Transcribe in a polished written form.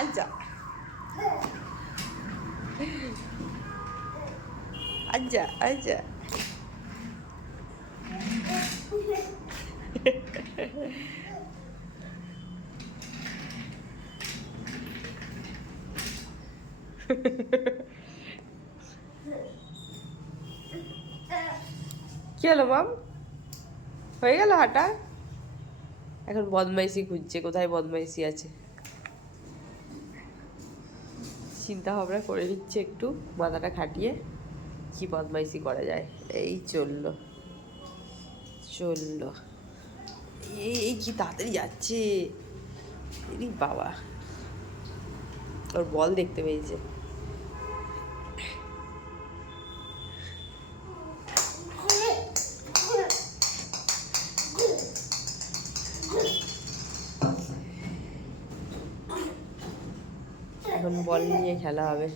আচ্ছা আচ্ছা আচ্ছা কি হলো মাম? হয়ে গেল হাঁটা? এখন বদমাইশি খুঁজছে, কোথায় বদমাইশি আছে। চিন্তা ভাবনা করে নিচ্ছে একটু, মাথাটা খাটিয়ে কি বদমাইশি করা যায়। এই চললো চললো, এই কি তাড়াতাড়ি যাচ্ছে। এই বাবা, ওর বল দেখতে পেয়েছে। এখন বল নিয়ে খেলা হবে।